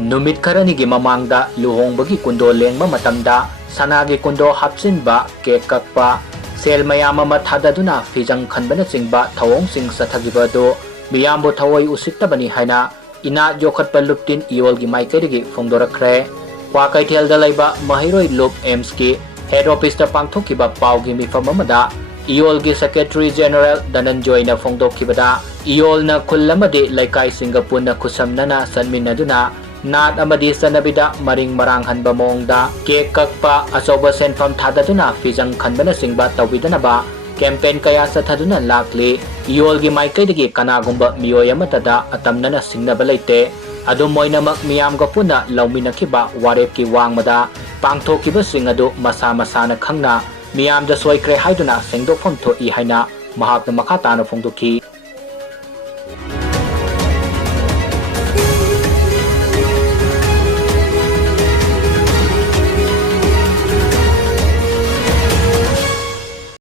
Numit karanigi mamangda luhongbagi kundo lengba matamda Sanagi Kundo Hapchinba cake kakpa sel mayam ama thadaduna fijang khanbana chingba thawong sing sathagibado Meeyambu Thawoi Ousittabani haina ENAT YOKHATPA LUPTIN iolgi maikaidagi phongdorakre kwa kaithelda laiba mahiroi loop aims ki head office da pangthokiba paugi mifam amada iolgi secretary general Dananjoy na phongdokibada iol na khullamade laikai singapuna khusamnana sanminaduna Nat amadi sanabida maring marang hanba mongda cake kakpa asoba senfam thadaduna fijang khanbana singba tawidana campaign kaya sa thaduna lakli iolgi maikaidagi kanagumba miyoy amatada atamnana singnaba leite adu moinamak miyamga puna lawminakiba warepki wangmada pangthokiba sing adu masa masana khangna miyamda soikre haiduna sengdokpham thoi haina mahakna makhatana phongdokhi